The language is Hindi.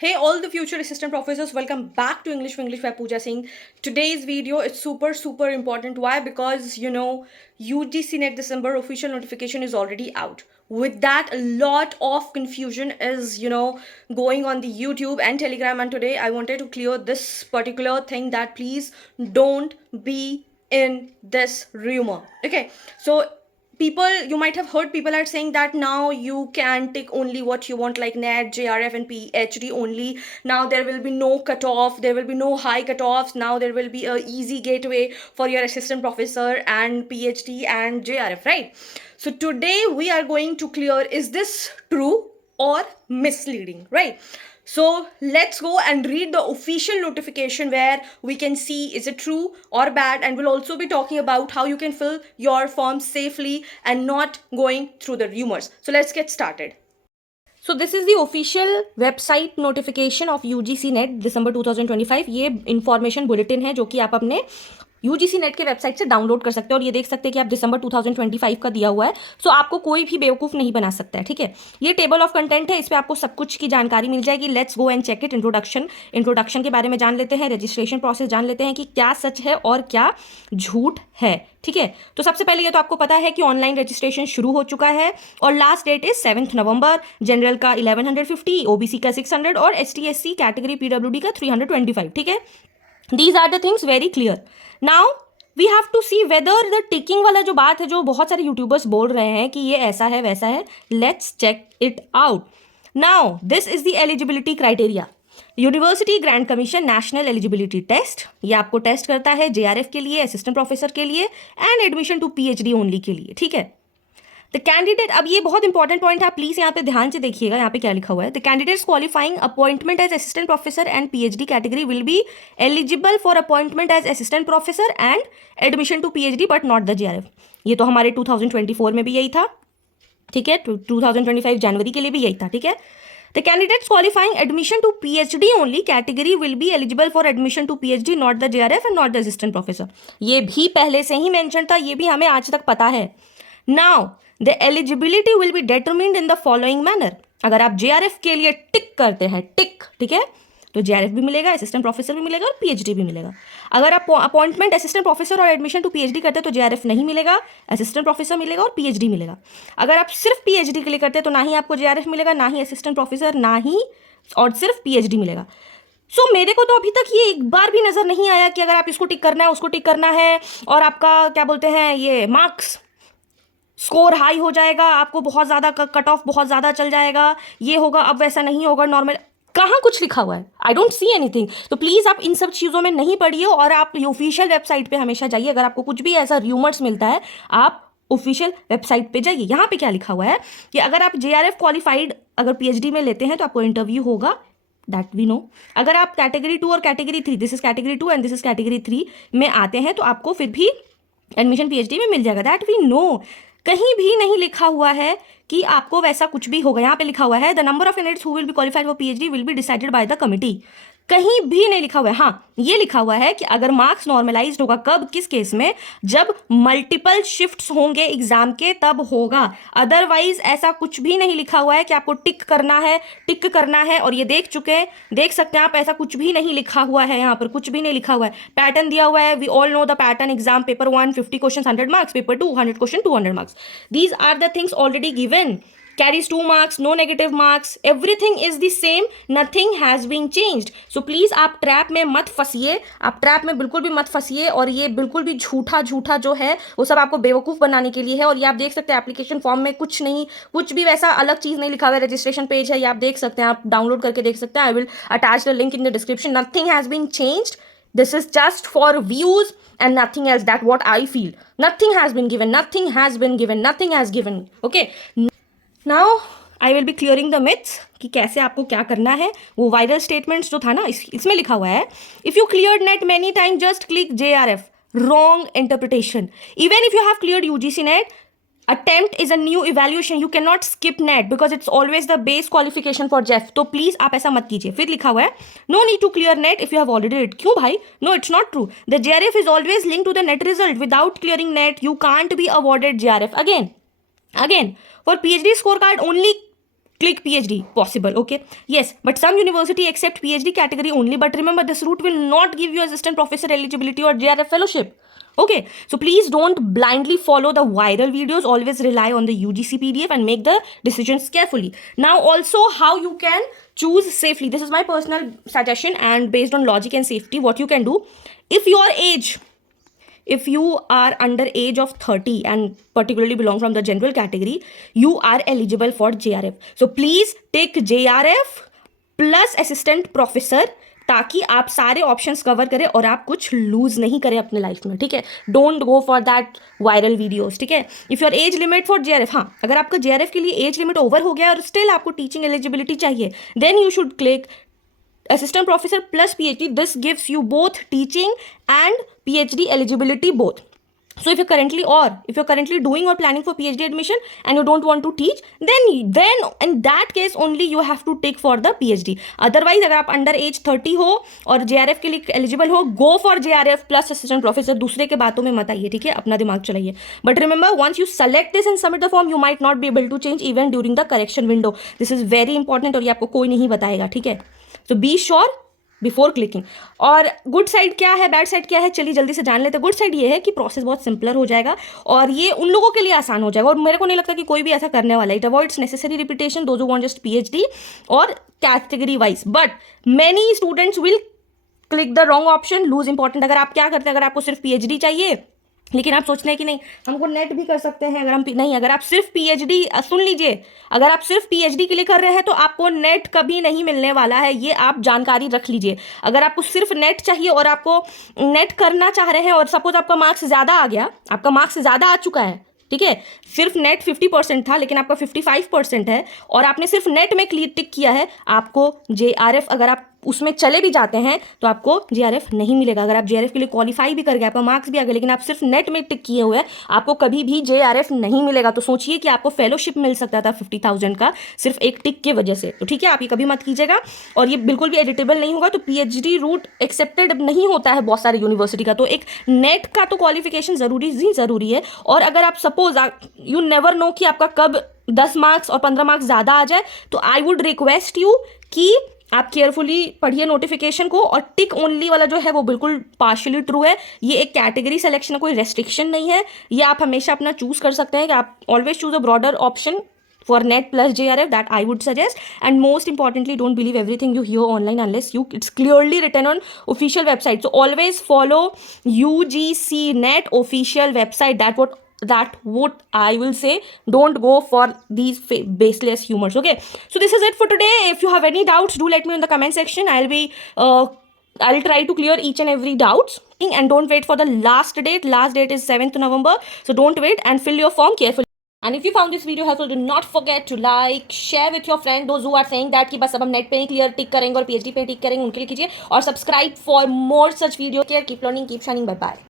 Hey all the future assistant professors, welcome back to English for English by Pooja Singh. Today's video is super important. Why? Because UGC NET December official notification is already out. With that, a lot of confusion is going on the YouTube and Telegram, and today I wanted to clear this particular thing that please don't be in this rumor. Okay, so people, you might have heard people are saying that now you can take only what you want, like net, JRF and PhD only. Now there will be no cutoff, there will be no high cutoffs. Now there will be a easy gateway for your assistant professor and PhD and JRF, right? So today we are going to clear, is this true or misleading, right? So let's go and read the official notification where we can see is it true or bad, and we'll also be talking about how you can fill your form safely and not going through the rumors. So let's get started. So this is the official website notification of UGC NET December 2025. ये information bulletin है जो कि आप अपने यूजीसी नेट के वेबसाइट से डाउनलोड कर सकते हैं और ये देख सकते हैं कि आप दिसंबर 2025 का दिया हुआ है. सो आपको कोई भी बेवकूफ़ नहीं बना सकता है, ठीक है. ये टेबल ऑफ कंटेंट है, इस पर आपको सब कुछ की जानकारी मिल जाएगी. Let's go and check it. Introduction के बारे में जान लेते हैं, रजिस्ट्रेशन प्रोसेस जान लेते हैं कि क्या सच है और क्या झूठ है, ठीक है. तो सबसे पहले ये तो आपको पता है कि ऑनलाइन रजिस्ट्रेशन शुरू हो चुका है और last date is 7 November. General का 1150, ओबीसी का 600 और एसटी/एससी कैटेगरी पीडब्ल्यूडी का 325, ठीक है. These are the things very clear. Now we have to see whether the ticking वाला जो बात है, जो बहुत सारे यूट्यूबर्स बोल रहे हैं कि ये ऐसा है वैसा है. Let's check it out. Now this is the eligibility criteria. University Grant Commission National Eligibility Test, ये आपको टेस्ट करता है जेआरएफ के लिए, असिस्टेंट प्रोफेसर के लिए and admission to PhD only के लिए, ठीक है. द कैंडिडेट, अब ये बहुत इंपॉर्टेंट पॉइंट है, प्लीज यहाँ पे ध्यान से देखिएगा, यहाँ पे क्या लिखा हुआ है. The candidates qualifying appointment as assistant professor and PhD category will be eligible for appointment as assistant professor and admission to PhD but not the JRF. ये तो हमारे 2024 में भी यही था, ठीक है. 2025 जनवरी के लिए भी यही था, ठीक है. The candidates qualifying admission to PhD only category will be eligible for admission to PhD, not the JRF and not the assistant professor. ये भी पहले से ही मेंशन था, ये भी हमें आज तक पता है. Now the eligibility will be determined in the following manner. अगर आप JRF के लिए टिक करते हैं, टिक, ठीक है, तो JRF भी मिलेगा, असिस्टेंट प्रोफेसर भी मिलेगा और PhD भी मिलेगा. अगर आप अपॉइंटमेंट असिस्टेंट प्रोफेसर और एडमिशन टू PhD करते हैं तो JRF नहीं मिलेगा, असिस्टेंट प्रोफेसर मिलेगा और PhD मिलेगा. अगर आप सिर्फ PhD के लिए करते हैं तो ना ही आपको JRF मिलेगा, ना ही असिस्टेंट प्रोफेसर, ना ही, और सिर्फ PhD मिलेगा. सो मेरे को तो अभी तक ये एक बार भी नज़र नहीं आया कि अगर आप इसको टिक करना है, उसको टिक करना है और आपका क्या बोलते हैं, ये मार्क्स स्कोर हाई हो जाएगा, आपको बहुत ज़्यादा कट ऑफ बहुत ज़्यादा चल जाएगा, ये होगा, अब वैसा नहीं होगा, नॉर्मल. कहाँ कुछ लिखा हुआ है? I don't see anything. तो प्लीज़ आप इन सब चीज़ों में नहीं पढ़िए और आप ऑफिशियल वेबसाइट पे हमेशा जाइए. अगर आपको कुछ भी ऐसा र्यूमर्स मिलता है, आप ऑफिशियल वेबसाइट पे जाइए. यहाँ पे क्या लिखा हुआ है कि अगर आप JRF क्वालिफाइड अगर PhD में लेते हैं तो आपको इंटरव्यू होगा, दैट वी नो. अगर आप कैटेगरी 2 और category 3, this is category 2 and this is category 3 में आते हैं तो आपको फिर भी एडमिशन PhD में मिल जाएगा, दैट वी नो. कहीं भी नहीं लिखा हुआ है कि आपको वैसा कुछ भी होगा. यहाँ पे लिखा हुआ है the number of candidates who will be qualified for PhD will be decided by the committee. कहीं भी नहीं लिखा हुआ है. हाँ, ये लिखा हुआ है कि अगर मार्क्स नॉर्मलाइज्ड होगा, कब, किस केस में, जब मल्टीपल शिफ्ट्स होंगे एग्जाम के, तब होगा. अदरवाइज ऐसा कुछ भी नहीं लिखा हुआ है कि आपको टिक करना है. और ये देख चुके हैं, देख सकते हैं आप, ऐसा कुछ भी नहीं लिखा हुआ है. यहाँ पर कुछ भी नहीं लिखा हुआ है. पैटर्न दिया हुआ है, we all know the pattern. Exam paper 1 50 question 100 marks, paper 2 100 question 200 marks. These are the things already given. Carries 2 marks, no negative marks, everything is the same, nothing has been changed. So please आप ट्रैप में मत फंसिए, आप ट्रैप में बिल्कुल भी मत फंसिए. और ये बिल्कुल भी झूठा जो है वो सब आपको बेवकूफ़ बनाने के लिए है. और ये आप देख सकते हैं एप्लीकेशन फॉर्म में कुछ नहीं, कुछ भी वैसा अलग चीज़ नहीं लिखा हुआ है. रजिस्ट्रेशन पेज है, ये आप देख सकते हैं, आप डाउनलोड करके देख सकते हैं. I will attach the link in the description. Nothing has been changed. This is just for views and nothing else. That what I feel. Nothing has been given. Nothing has been given. Nothing has given. Okay. Now I will be clearing the myths कि कैसे आपको क्या करना है. वो वायरल स्टेटमेंट्स जो था ना, इसमें लिखा हुआ है if you cleared net many time just click JRF. Wrong interpretation. Even if you have cleared UGC net, attempt is a new evaluation. You cannot skip net because it's always the base qualification for JEF. तो प्लीज आप ऐसा मत कीजिए. फिर लिखा हुआ है no need to clear net if you have already did. क्यों भाई? No, it's not true. The JRF is always linked to the net result. Without clearing net, you can't be awarded JRF. Again, for PhD scorecard only click PhD possible. Okay, yes, but some university accept PhD category only, but remember this route will not give you assistant professor eligibility or JRF fellowship. Okay, so please don't blindly follow the viral videos. Always rely on the UGC PDF and make the decisions carefully. Now also how you can choose safely. This is my personal suggestion and based on logic and safety, what you can do. If you are under age of 30 and particularly belong from the general category, you are eligible for JRF. So please take JRF plus assistant professor ताकि आप सारे ऑप्शंस कवर करें और आप कुछ लूज नहीं करें अपने लाइफ में, ठीक है. Don't go for that viral videos, ठीक है. If your age limit for JRF, हाँ, अगर आपका JRF के लिए एज लिमिट ओवर हो गया और स्टिल आपको टीचिंग एलिजिबिलिटी चाहिए, then you should click assistant professor plus PhD. This gives you both teaching and PhD eligibility both. So if you're currently doing or planning for PhD admission and you don't want to teach, then in that case only you have to take for the PhD. Otherwise अगर आप under age 30 हो और JRF के लिए eligible हो, go for JRF plus assistant professor. दूसरे के बातों में मत आइए, ठीक है, अपना दिमाग चलाइए. But remember, once you select this and submit the form, you might not be able to change even during the correction window. This is very important और ये आपको कोई नहीं बताएगा, ठीक है. तो बी श्योर बिफोर क्लिकिंग. और गुड साइड क्या है, बैड साइड क्या है, चलिए जल्दी से जान लेते हैं. गुड साइड ये है कि प्रोसेस बहुत सिंपलर हो जाएगा और ये उन लोगों के लिए आसान हो जाएगा और मेरे को नहीं लगता कि कोई भी ऐसा करने वाला है. It avoids necessary repetition, those who want just PhD और category wise. But many students will click the wrong option, lose important. अगर आप क्या करते हैं, अगर आपको सिर्फ PhD चाहिए लेकिन आप सोच रहे हैं कि नहीं हमको नेट भी कर सकते हैं, अगर आप सिर्फ PhD, सुन लीजिए, अगर आप सिर्फ PhD के लिए कर रहे हैं तो आपको नेट कभी नहीं मिलने वाला है. ये आप जानकारी रख लीजिए. अगर आपको सिर्फ नेट चाहिए और आपको नेट करना चाह रहे हैं और सपोज आपका मार्क्स ज़्यादा आ गया, आपका मार्क्स ज़्यादा आ चुका है, ठीक है, सिर्फ नेट 50% था लेकिन आपका 55% है और आपने सिर्फ नेट में क्लियर टिक किया है, आपको JRF, अगर आप उसमें चले भी जाते हैं तो आपको JRF नहीं मिलेगा. अगर आप JRF के लिए क्वालिफाई भी कर गए, आपका मार्क्स भी आ गया लेकिन आप सिर्फ नेट में टिक किए हुए हैं, आपको कभी भी JRF नहीं मिलेगा. तो सोचिए कि आपको फेलोशिप मिल सकता था 50,000 का सिर्फ एक टिक की वजह से. तो ठीक है, आप ये कभी मत कीजिएगा और ये बिल्कुल भी एडिटेबल नहीं होगा. तो PhD रूट एक्सेप्टेड नहीं होता है बहुत सारे यूनिवर्सिटी का, तो एक नेट का तो क्वालिफिकेशन ज़रूरी है. और अगर आप सपोज यू नेवर नो कि आपका कब 10 मार्क्स और 15 मार्क्स ज़्यादा आ जाए, तो आई वुड रिक्वेस्ट यू कि आप केयरफुली पढ़िए नोटिफिकेशन को और टिक ओनली वाला जो है वो बिल्कुल पार्शियली ट्रू है. ये एक कैटेगरी सिलेक्शन, कोई रेस्ट्रिक्शन नहीं है. ये आप हमेशा अपना चूज कर सकते हैं कि आप always choose a broader option for NET plus JRF, that I would suggest. And most importantly, don't believe everything you hear online unless it's clearly written on official website. So always follow UGC NET official website. That what I will say. Don't go for these baseless humors. Okay, so this is it for today. If you have any doubts, do let me in the comment section. I'll try to clear each and every doubts. And don't wait for the last date. Last date is 7th November. So don't wait and fill your form carefully. And if you found this video helpful, do not forget to like, share with your friend, those who are saying that कि बस अब हम नेट पे ही क्लियर टिक करेंगे और PhD पे टिक करेंगे, उनके लिए कीजिए. और subscribe for more such video. Care, keep learning, keep shining. Bye bye.